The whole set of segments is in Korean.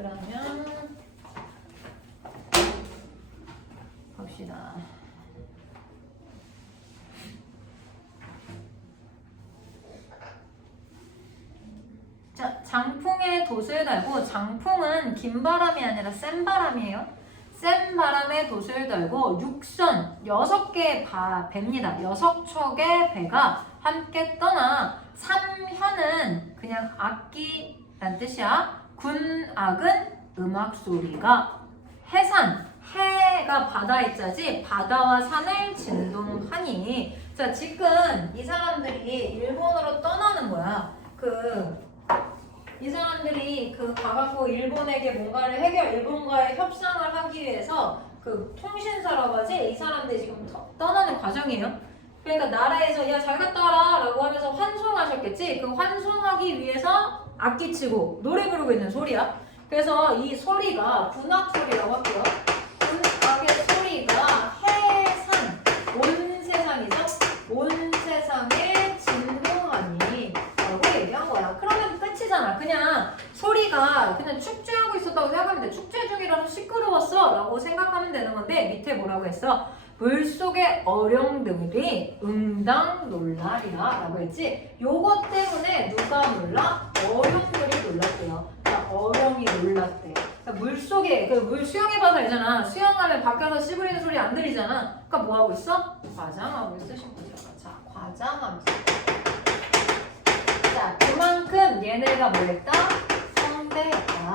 그러면 봅시다. 자, 장풍에 돛을 달고, 장풍은 긴 바람이 아니라 센 바람이에요. 센 바람에 돛을 달고 6선 6개의 배입니다. 6척의 배가 함께 떠나. 삼현은 그냥 악기란 뜻이야. 군악은 음악 소리가. 해산, 해가 바다에 자지 바다와 산을 진동하니. 자, 지금 이 사람들이 일본으로 떠나는 거야. 이 사람들이 가갖고 일본에게 뭔가를 일본과의 협상을 하기 위해서 통신사라고 하지? 이 사람들이 지금 떠나는 과정이에요. 그러니까 나라에서 야, 잘 갔다 와라 라고 하면서 환송하셨겠지? 환송하기 위해서 악기 치고 노래 부르고 있는 소리야. 그래서 이 소리가 군악 소리라고 할게요. 군악의 소리가 해산, 온 세상이죠? 온 세상에 진동하니 라고 얘기한 거야. 그러면 끝이잖아. 그냥 소리가 그냥 축제하고 있었다고 생각하면 돼. 축제 중이라서 시끄러웠어 라고 생각하면 되는 건데, 밑에 뭐라고 했어? 물속의 어령들이 응당 놀라리라 라고 했지. 요것 때문에 누가 놀라? 어령들이 놀랐대요. 그러니까 어령이 놀랐대. 그러니까 물속에 물 수영해봐서 알잖아. 수영하면 밖에서 씨 부리는 소리 안 들리잖아. 그러니까 뭐하고 있어? 과장하고 있으신 거죠. 자, 과장하면서. 자, 그만큼 얘네가 뭐 했다? 성대했다,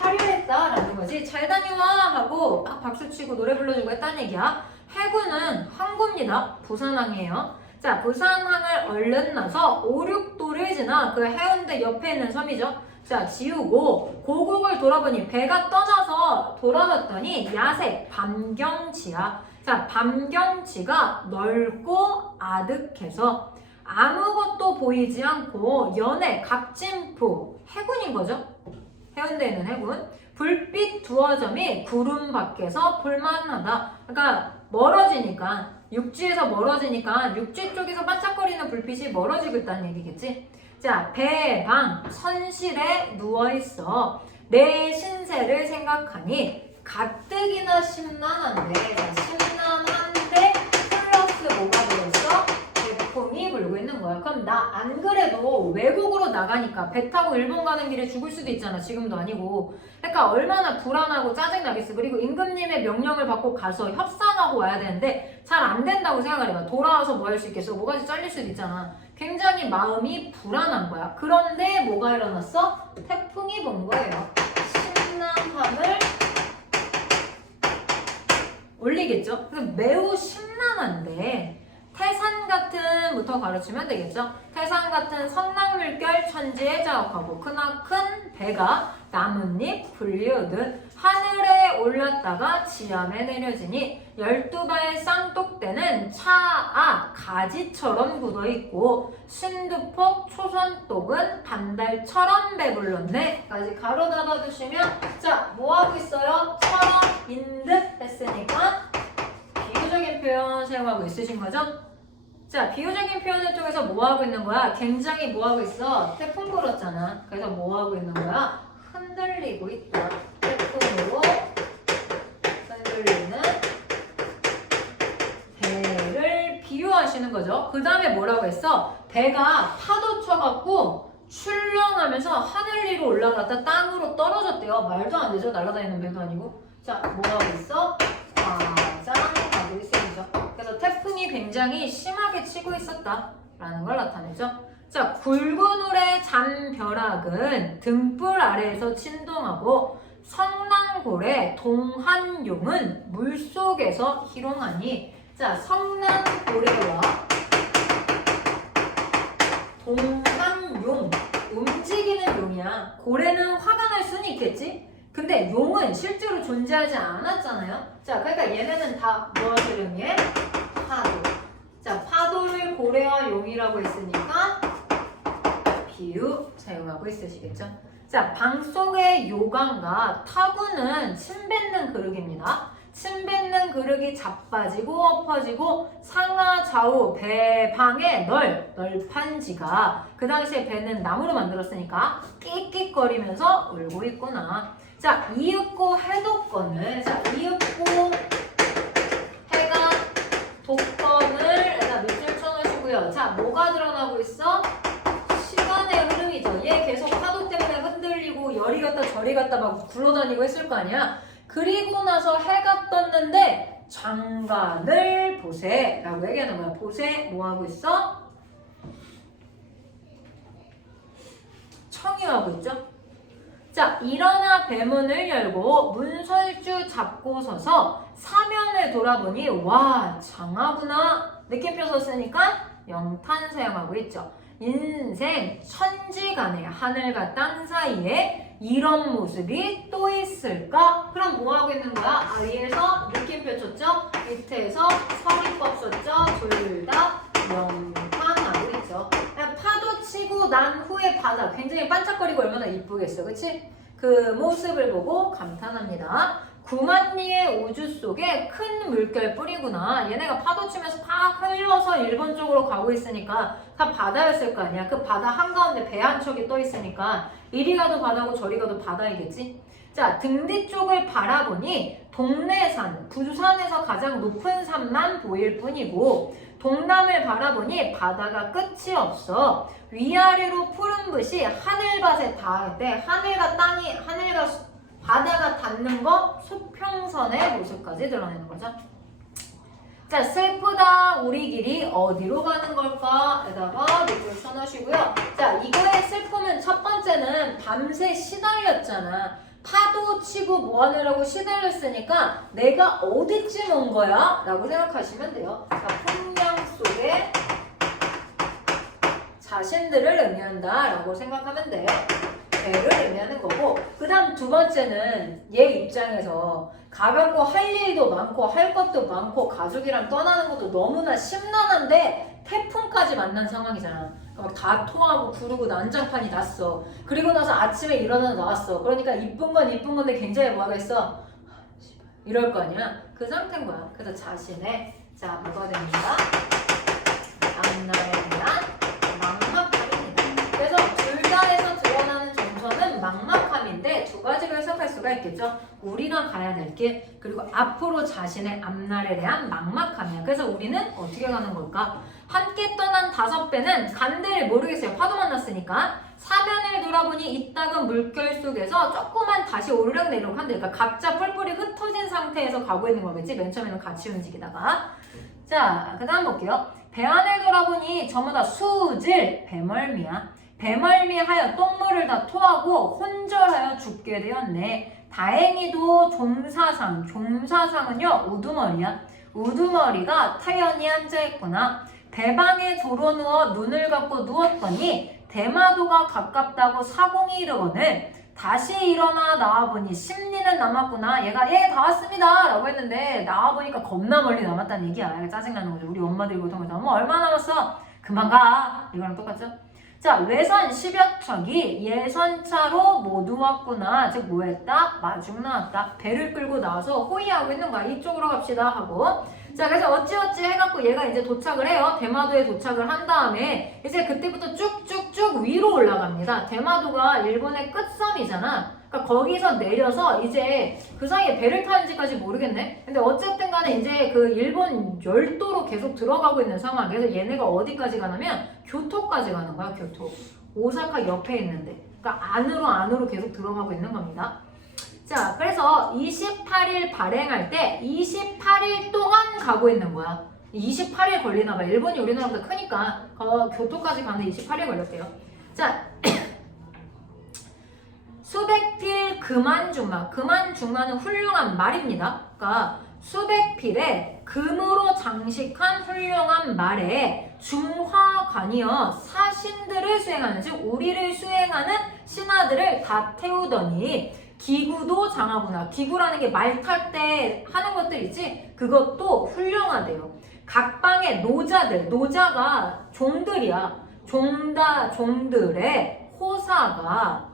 화려했다 라는 거지. 잘 다녀와 하고 박수치고 노래 불러주고 했다는 얘기야. 해군은 항구입니다. 부산항이에요. 자, 부산항을 얼른 나서 5, 6도를 지나 해운대 옆에 있는 섬이죠. 자, 지우고 고국을 돌아보니, 배가 떠나서 돌아봤더니 야색, 밤경치야. 자, 밤경치가 넓고 아득해서 아무것도 보이지 않고 연해, 각진포, 해군인 거죠. 해운대에 있는 해군. 불빛 두어 점이 구름 밖에서 볼만하다. 그러니까 멀어지니까, 육지에서 멀어지니까 육지 쪽에서 반짝거리는 불빛이 멀어지고 있다는 얘기겠지. 자, 배방 선실에 누워있어 내 신세를 생각하니 가뜩이나 심란한데. 심란한데 플러스 뭐가 들어있어? 태풍이 불고 있는 거야. 그럼 나 안 그래도 외국으로 나가니까 배 타고 일본 가는 길에 죽을 수도 있잖아. 지금도 아니고. 그러니까 얼마나 불안하고 짜증나겠어. 그리고 임금님의 명령을 받고 가서 협상하고 와야 되는데 잘 안 된다고 생각을 해봐. 돌아와서 뭐 할 수 있겠어? 뭐가지 잘릴 수도 있잖아. 굉장히 마음이 불안한 거야. 그런데 뭐가 일어났어? 태풍이 본 거예요. 심란함을 올리겠죠? 매우 심란한데 태산 같은부터 가르치면 되겠죠? 태산 같은 성랑물결 천지에 자욱하고 크나큰 배가 나뭇잎 불리우듯 하늘에 올랐다가 지함에 내려지니 12발 쌍똑대는 차아 가지처럼 굳어있고 신두폭 초선독은 반달처럼 배불렀네. 까지 가로 닫아두시면, 자, 뭐하고 있어요? 처럼인 듯 했으니까 비유적인 표현 사용하고 있으신 거죠? 자, 비유적인 표현을 통해서 뭐하고 있는 거야? 굉장히 뭐하고 있어? 태풍 불었잖아. 그래서 뭐하고 있는 거야? 흔들리고 있다. 태풍으로 흔들리는 배를 비유하시는 거죠. 그 다음에 뭐라고 했어? 배가 파도 쳐갖고 출렁하면서 하늘 위로 올라갔다 땅으로 떨어졌대요. 말도 안 되죠? 날아다니는 배도 아니고. 자, 뭐하고 있어? 과장하고 있어야죠. 그래서 태풍이 굉장히 심하게 치고 있었다라는 걸 나타내죠. 자, 굵은 울의 잔벼락은 등불 아래에서 진동하고 성랑고래 동한용은 물속에서 희롱하니. 자, 성랑고래와 동한용, 움직이는 용이야. 고래는 화가 날 수는 있겠지? 근데 용은 실제로 존재하지 않았잖아요. 자, 그러니까 얘네는 다 무엇을 의미해? 파도. 자, 파도를 고래와 용이라고 했으니까 비유 사용하고 있으시겠죠? 자, 방 속의 요강과 타구는 침 뱉는 그릇입니다. 침 뱉는 그릇이 자빠지고 엎어지고 상하 좌우 배방의 널판지가 그 당시에 배는 나무로 만들었으니까 끽끽거리면서 울고 있구나. 자, 이윽고 해독건을 이윽고 해가 독건을 밑줄 쳐놓으시고요. 자, 뭐가 드러나고 있어? 시간의 흐름이죠. 얘 계속 파도 때문에 흔들리고 열이 갔다 저리 갔다 막 굴러다니고 했을 거 아니야. 그리고 나서 해가 떴는데 장관을 보세 라고 얘기하는 거야. 보세 뭐하고 있어? 청유하고 있죠. 자, 일어나 배문을 열고 문설주 잡고 서서 사면을 돌아보니 와 장하구나 느낌표 썼으니까 영탄 사용하고 있죠. 인생 천지간에 하늘과 땅 사이에 이런 모습이 또 있을까? 그럼 뭐 하고 있는 거야? 위에서 느낌표 쳤죠? 밑에서 성의법 썼죠? 둘 다 영탄하고 있죠. 파도 치고 난 후에 바다 굉장히 반짝거리고 얼마나 이쁘겠어, 그치? 그 모습을 보고 감탄합니다. 9만 리의 우주 속에 큰 물결 뿌리구나. 얘네가 파도 치면서 팍 흘려서 일본 쪽으로 가고 있으니까 다 바다였을 거 아니야. 그 바다 한가운데 배 한 척이 떠 있으니까 이리 가도 바다고 저리 가도 바다이겠지. 자, 등 뒤쪽을 바라보니 동래산, 부산에서 가장 높은 산만 보일 뿐이고 동남을 바라보니 바다가 끝이 없어. 위아래로 푸른빛이 하늘밭에 닿을 때 하늘과 바다가 닿는 거 수평선의 모습까지 드러내는 거죠. 자, 슬프다 우리 길이 어디로 가는 걸까? 에다가 밑줄 써놓으시고요. 자, 이거의 슬픔은 첫 번째는 밤새 시달렸잖아. 파도 치고 뭐 하느라고 시달렸으니까 내가 어디쯤 온 거야? 라고 생각하시면 돼요. 자, 풍경 속에 자신들을 의미한다 라고 생각하면 돼. 배를 의미하는 거고, 그 다음 두 번째는 얘 입장에서 가볍고 할 일도 많고 할 것도 많고 가족이랑 떠나는 것도 너무나 심란한데 태풍까지 만난 상황이잖아. 막 다 토하고 구르고 난장판이 났어. 그리고 나서 아침에 일어나 나왔어. 그러니까 이쁜 건 이쁜 건데 굉장히 뭐하겠어? 이럴 거 아니야. 그 상태인 거야. 그래서 자신의 자 뭐가 됩니다. 앞날에 대한 막막함입니다. 그래서 둘다에서 드러나는 정서는 막막함인데 두 가지로 해석할 수가 있겠죠. 우리가 가야 될 길, 그리고 앞으로 자신의 앞날에 대한 막막함이야. 그래서 우리는 어떻게 가는 걸까? 함께 떠난 5배는 간대를 모르겠어요. 파도 만났으니까. 사면을 돌아보니 이따금 물결 속에서 조금만 다시 오르락내리락 한대. 그러니까 각자 뿔뿔이 흩어진 상태에서 가고 있는 거겠지. 맨 처음에는 같이 움직이다가. 자, 그 다음 볼게요. 배안을 돌아보니 전부 다 수질, 배멀미야. 배멀미하여 똥물을 다 토하고 혼절하여 죽게 되었네. 다행히도 종사상은요 우두머리야. 우두머리가 타연히 앉아있구나. 배방에 조로 누워 눈을 감고 누웠더니 대마도가 가깝다고 사공이 이르거늘 다시 일어나 나와보니 심리는 남았구나. 얘가 다 왔습니다 라고 했는데 나와보니까 겁나 멀리 남았다는 얘기야. 짜증나는 거죠. 우리 엄마들이 보통 그러죠. 뭐 얼마 남았어? 그만 가. 이거랑 똑같죠? 자, 외선 10여 척이 예선차로 모두 왔구나. 즉 뭐했다? 마중 나왔다. 배를 끌고 나와서 호위하고 있는 거야. 이쪽으로 갑시다 하고. 자, 그래서 어찌어찌 해갖고 얘가 이제 도착을 해요. 대마도에 도착을 한 다음에 이제 그때부터 쭉쭉쭉 위로 올라갑니다. 대마도가 일본의 끝섬이잖아. 그러니까 거기서 내려서 이제 그 사이에 배를 타는지까지 모르겠네. 근데 어쨌든 간에 이제 그 일본 열도로 계속 들어가고 있는 상황. 그래서 얘네가 어디까지 가냐면 교토까지 가는 거야. 교토. 오사카 옆에 있는데. 그러니까 안으로 계속 들어가고 있는 겁니다. 자, 그래서 28일 발행할 때 28일 동안 가고 있는 거야. 28일 걸리나 봐. 일본이 우리나라보다 크니까 교토까지 가는데 28일 걸렸대요. 자, 수백필 금안중마는 훌륭한 말입니다. 그러니까 수백필에 금으로 장식한 훌륭한 말에 중화관이여 사신들을 수행하는, 즉 우리를 수행하는 신하들을 다 태우더니 기구도 장하구나. 기구라는 게 말 탈 때 하는 것들 있지? 그것도 훌륭하대요. 각방의 노자가 종들이야. 종들의 호사가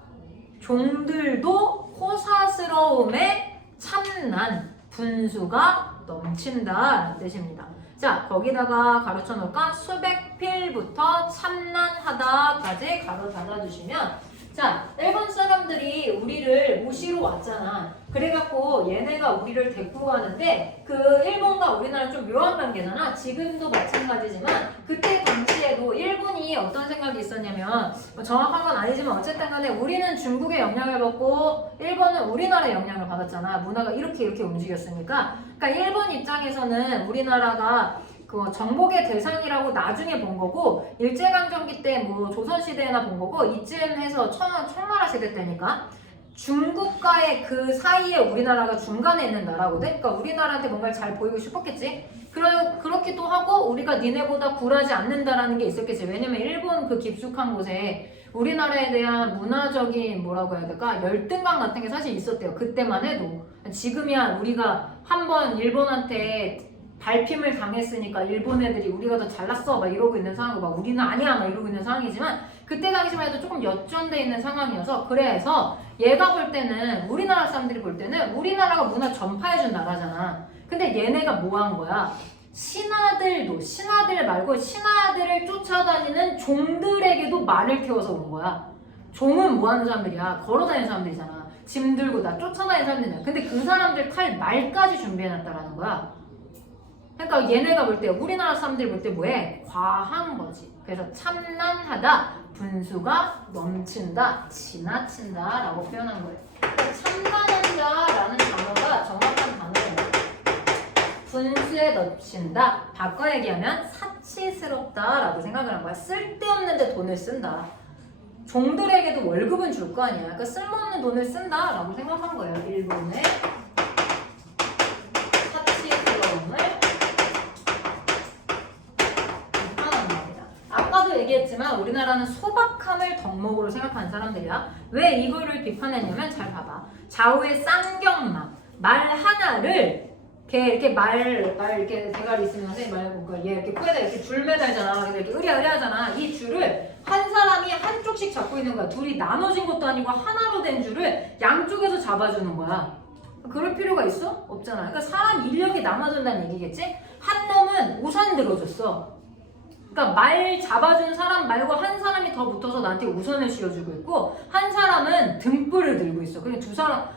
종들도 호사스러움에 참난, 분수가 넘친다 뜻입니다. 자, 거기다가 가로쳐 놓을까? 수백 필부터 참난하다까지 가로 닫아주시면, 자, 일본 사람들이 우리를 모시러 왔잖아. 그래갖고 얘네가 우리를 데리고 가는데, 그 일본과 우리나라는 좀 묘한 관계잖아. 지금도 마찬가지지만 그때 당시에도 일본이 어떤 생각이 있었냐면, 뭐 정확한 건 아니지만 어쨌든 간에 우리는 중국의 영향을 받고 일본은 우리나라의 영향을 받았잖아. 문화가 이렇게 움직였으니까. 그러니까 일본 입장에서는 우리나라가 그 정복의 대상이라고 나중에 본 거고, 일제강점기 때 뭐 조선시대나 본 거고, 이쯤 해서 청나라 시대 때니까 중국과의 그 사이에 우리나라가 중간에 있는 나라거든. 그러니까 우리나라한테 뭔가를 잘 보이고 싶었겠지. 그렇기도 하고 우리가 니네보다 굴하지 않는다라는 게 있었겠지. 왜냐면 일본 그 깊숙한 곳에 우리나라에 대한 문화적인 뭐라고 해야 될까? 열등감 같은 게 사실 있었대요. 그때만 해도. 지금이야 우리가 한번 일본한테 발핌을 당했으니까 일본 애들이 우리가 더 잘났어 막 이러고 있는 상황이고, 막 우리는 아니야 막 이러고 있는 상황이지만, 그때 당시만 해도 조금 역전돼 있는 상황이어서, 그래서 얘가 볼 때는, 우리나라 사람들이 볼 때는 우리나라가 문화 전파해준 나라잖아. 근데 얘네가 뭐 한 거야? 신하들 말고 신하들을 쫓아다니는 종들에게도 말을 태워서 온 거야. 종은 뭐 하는 사람들이야? 걸어다니는 사람들이잖아. 짐 들고 다 쫓아다니는 사람들이야. 근데 그 사람들 탈 말까지 준비해놨다라는 거야. 그러니까 얘네가 볼 때, 우리나라 사람들이 볼 때 뭐해? 과한 거지. 그래서 참난하다, 분수가 넘친다, 지나친다 라고 표현한 거예요. 참난하다 라는 단어가 정확한 단어예요. 분수에 넘친다, 바꿔 얘기하면 사치스럽다 라고 생각을 한 거야. 쓸데없는데 돈을 쓴다. 종들에게도 월급은 줄 거 아니야. 그러니까 쓸모없는 돈을 쓴다 라고 생각한 거예요. 일본의 사치스러움을 얘기했지만 우리나라는 소박함을 덕목으로 생각하는 사람들이야. 왜 이거를 비판했냐면, 잘 봐봐. 좌우의 쌍경막, 말 하나를 이렇게 말 이렇게 대가리 있으면 선생님 말 해볼까? 얘 이렇게 코에다 이렇게 줄 매달잖아. 그래서 이렇게 으랴으랴하잖아. 이 줄을 한 사람이 한쪽씩 잡고 있는 거야. 둘이 나눠진 것도 아니고 하나로 된 줄을 양쪽에서 잡아주는 거야. 그럴 필요가 있어? 없잖아. 그러니까 사람 인력이 남아준다는 얘기겠지? 한 놈은 우산 들어줬어. 그러니까 말 잡아준 사람 말고 한 사람이 더 붙어서 나한테 우산을 씌워주고 있고, 한 사람은 등불을 들고 있어. 그냥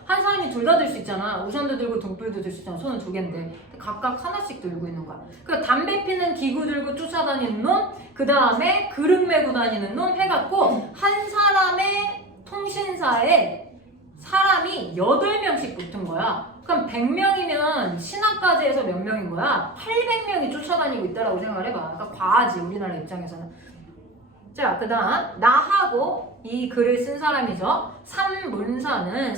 한 사람이 둘 다 들 수 있잖아. 우산도 들고 등불도 들 수 있잖아. 손은 두 개인데 각각 하나씩 들고 있는 거야. 그러니까 담배 피는 기구 들고 쫓아다니는 놈, 그 다음에 그릇 메고 다니는 놈 해갖고 한 사람의 통신사에 사람이 8명씩 붙은 거야. 그럼 100명이면 신학까지 해서 몇 명인 거야? 800명이 쫓아다니고 있다라고 생각을 해봐. 그러니까 과하지, 우리나라 입장에서는. 자, 그 다음 나하고 이 글을 쓴 사람이죠. 산문사는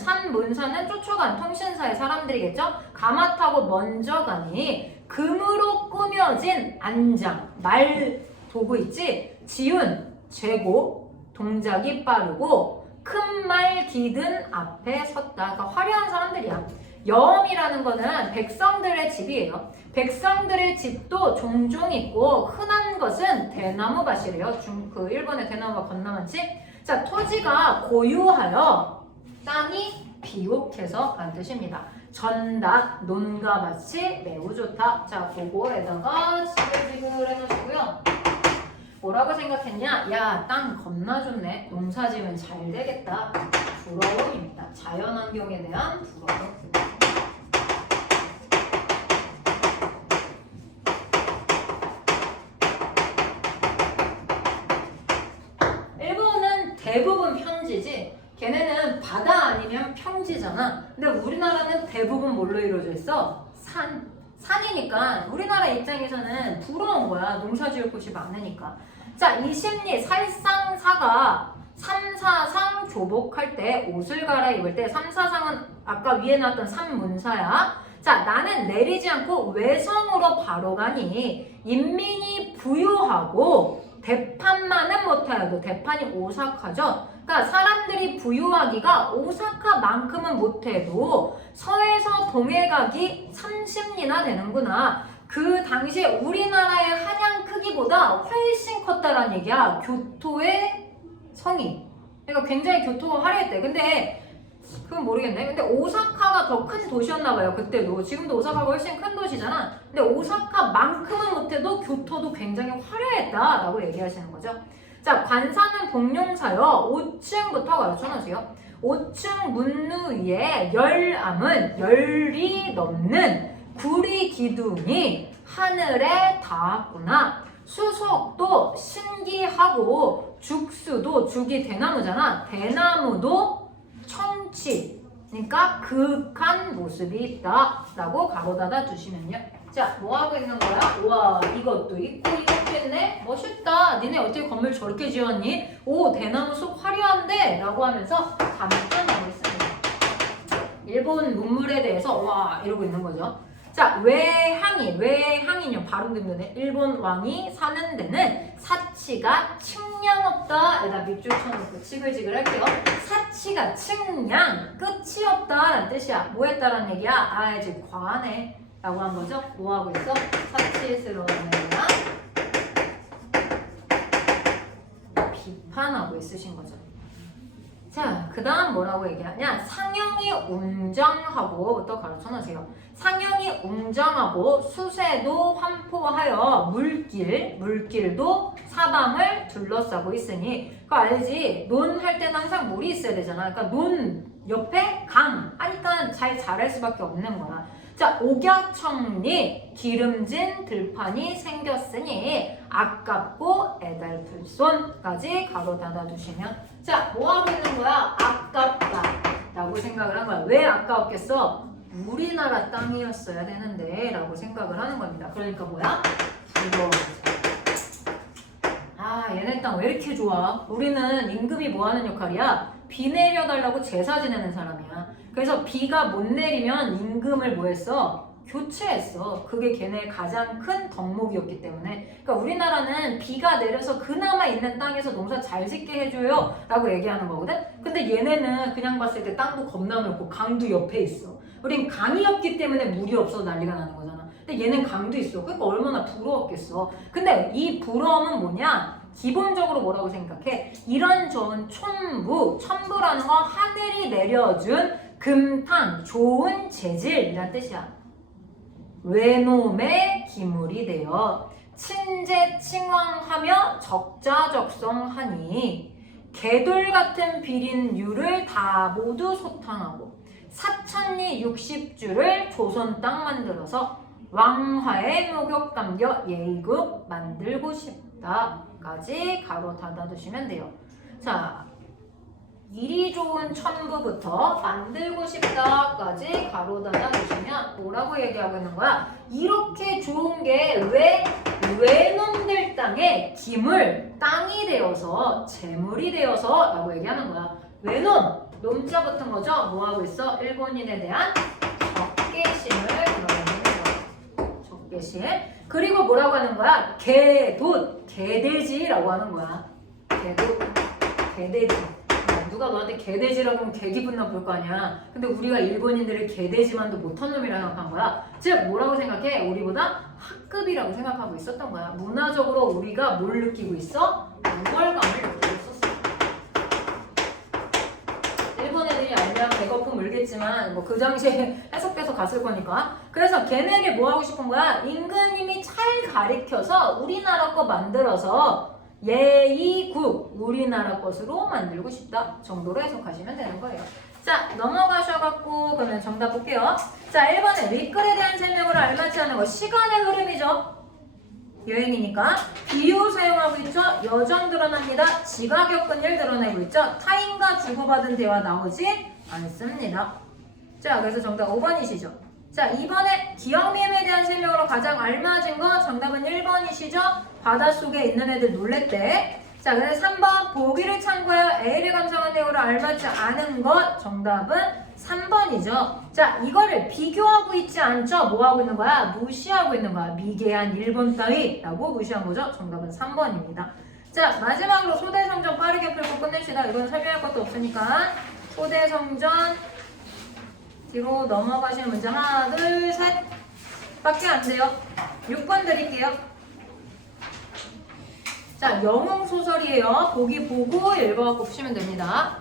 쫓아간 통신사의 사람들이겠죠. 가마 타고 먼저 가니 금으로 꾸며진 안장, 말 도구 있지? 지훈, 재고, 동작이 빠르고 큰 말 기든 앞에 섰다. 그러니까 화려한 사람들이야. 여엄이라는 거는 백성들의 집이에요. 백성들의 집도 종종 있고, 흔한 것은 대나무밭이래요. 그 일본의 대나무가 겁나 많지? 자, 토지가 고유하여 땅이 비옥해서 란 뜻입니다. 전dat, 논과 밭이 매우 좋다. 자, 그거에다가 지글지글 해놓으시고요. 뭐라고 생각했냐? 야, 땅 겁나 좋네. 농사 지으면 잘 되겠다. 부러움입니다. 자연환경에 대한 부러움. 일본은 대부분 평지지. 걔네는 바다 아니면 평지잖아. 근데 우리나라는 대부분 뭘로 이루어져 있어? 산이니까 우리나라 입장에서는 부러운 거야. 농사 지을 곳이 많으니까. 자, 이 심리 살상사가 3사상 조복할 때 옷을 갈아입을 때 3사상은 아까 위에 나왔던 산문사야. 자, 나는 내리지 않고 외성으로 바로 가니 인민이 부유하고 대판만은 못하여도 대판이 오사카죠. 그러니까 사람들이 부유하기가 오사카만큼은 못해도 서에서 동해 가기 30리나 되는구나. 그 당시에 우리나라의 한양 크기보다 훨씬 컸다라는 얘기야. 교토의 성이. 그러니까 굉장히 교토가 화려했대. 근데 그건 모르겠네. 근데 오사카가 더 큰 도시였나 봐요. 그때도. 지금도 오사카가 훨씬 큰 도시잖아. 근데 오사카만큼은 못해도 교토도 굉장히 화려했다라고 얘기하시는 거죠. 자, 관사는 복룡사요. 5층부터 가르쳐놓으세요. 5층 문루 위에 열암은 열이 넘는 구리 기둥이 하늘에 닿았구나. 수석도 신기하고 죽수도 죽이 대나무잖아. 대나무도 청치, 그러니까 극한 모습이 있다 라고 가로 닫아 두시면요. 자, 뭐 하고 있는 거야? 우와, 이것도 있고 이것도 있네. 멋있다. 니네 어떻게 건물 저렇게 지었니? 오, 대나무 숲 화려한데? 라고 하면서 감탄하고 있습니다. 일본 문물에 대해서 와 이러고 있는 거죠. 자, 외항인요. 발음 때문에 일본 왕이 사는 데는 사치가 측량 없다. 에다 밑줄 쳐놓고 지글지글 할게요. 사치가 측량, 끝이 없다라는 뜻이야. 뭐 했다라는 얘기야? 아, 이제 과하네 라고 한 거죠. 뭐 하고 있어? 사치스러운 애가 비판하고 있으신 거죠. 자, 그 다음 뭐라고 얘기하냐? 상영이 웅장하고부터 가르쳐놓으세요. 상영이 웅장하고 수세도 환포하여 물길도 사방을 둘러싸고 있으니 그거 알지? 논할 때는 항상 물이 있어야 되잖아. 그러니까 논 옆에 강 하니까 잘 자랄 수밖에 없는 거야. 자, 옥야청리 기름진 들판이 생겼으니 아깝고 애달플 손까지 가로 닫아두시면 자, 뭐 하고 있는 거야? 아깝다 라고 생각을 한 거야. 왜 아까웠겠어? 우리나라 땅이었어야 되는데 라고 생각을 하는 겁니다. 그러니까 뭐야? 부러워. 아, 얘네 땅 왜 이렇게 좋아? 우리는 임금이 뭐 하는 역할이야? 비 내려달라고 제사 지내는 사람이야. 그래서 비가 못 내리면 임금을 뭐 했어? 교체했어. 그게 걔네의 가장 큰 덕목이었기 때문에. 그러니까 우리나라는 비가 내려서 그나마 있는 땅에서 농사 잘 짓게 해줘요 라고 얘기하는 거거든. 근데 얘네는 그냥 봤을 때 땅도 겁나 넓고 강도 옆에 있어. 우린 강이 없기 때문에 물이 없어서 난리가 나는 거잖아. 근데 얘는 강도 있어. 그러니까 얼마나 부러웠겠어. 근데 이 부러움은 뭐냐? 기본적으로 뭐라고 생각해? 이런 좋은 천부라는 건 하늘이 내려준 금탄, 좋은 재질이란 뜻이야. 외놈의 기물이 되어 친제칭왕하며 적자적성하니 개돌 같은 비린유를 다 모두 소탕하고 사천리 60주를 조선 땅 만들어서 왕화의 목욕 담겨 예의국 만들고 싶다까지 가로 닫아두시면 돼요. 자, 일이 좋은 천부부터 만들고 싶다까지 가로 닫아두시면 뭐라고 얘기하고 있는 거야? 이렇게 좋은 게 왜 외놈들 땅에 기물, 땅이 되어서 재물이 되어서 라고 얘기하는 거야. 외놈, 놈자 붙은 거죠? 뭐 하고 있어? 일본인에 대한 적개심을 드러내는 거야. 적개심. 그리고 뭐라고 하는 거야? 개돛, 개돼지라고 하는 거야. 개돛, 개돼지. 누가 너한테 개돼지라고 하면 개 기분 나쁠 거 아니야. 근데 우리가 일본인들을 개돼지만도 못한 놈이라고 생각한 거야. 즉 뭐라고 생각해? 우리보다 학급이라고 생각하고 있었던 거야. 문화적으로 우리가 뭘 느끼고 있어? 우월감을 느끼고 있었어. 일본 애들이 알면 배고픔 울겠지만 뭐 그 당시에 해석돼서 갔을 거니까. 그래서 걔네를 뭐 하고 싶은 거야? 임금님이 잘 가르쳐서 우리나라 거 만들어서 예의국, 우리나라 것으로 만들고 싶다 정도로 해석하시면 되는 거예요. 자, 넘어가셔갖고 그러면 정답 볼게요. 자, 1번에 윗글에 대한 설명으로 알맞지 않은 거 시간의 흐름이죠. 여행이니까 비유 사용하고 있죠. 여정 드러납니다. 지가 겪은 일 드러내고 있죠. 타인과 주고받은 대화 나오지 않습니다. 자, 그래서 정답 5번이시죠. 자, 2번에 기억미음에 대한 설명으로 가장 알맞은 거 정답은 1번이시죠? 바닷속에 있는 애들 놀랬대. 자, 그래서 3번 보기를 참고하여 A를 감상한 내용으로 알맞지 않은 것 정답은 3번이죠. 자, 이거를 비교하고 있지 않죠? 뭐 하고 있는 거야? 무시하고 있는 거야. 미개한 일본 따위라고 무시한 거죠? 정답은 3번입니다. 자, 마지막으로 소대성전 빠르게 풀고 끝냅시다. 이건 설명할 것도 없으니까 소대성전 뒤로 넘어가시는 문제 하나, 둘, 셋 밖에 안 돼요. 6번 드릴게요. 자, 영웅소설이에요. 보기 보고 읽어갖고 푸시면 됩니다.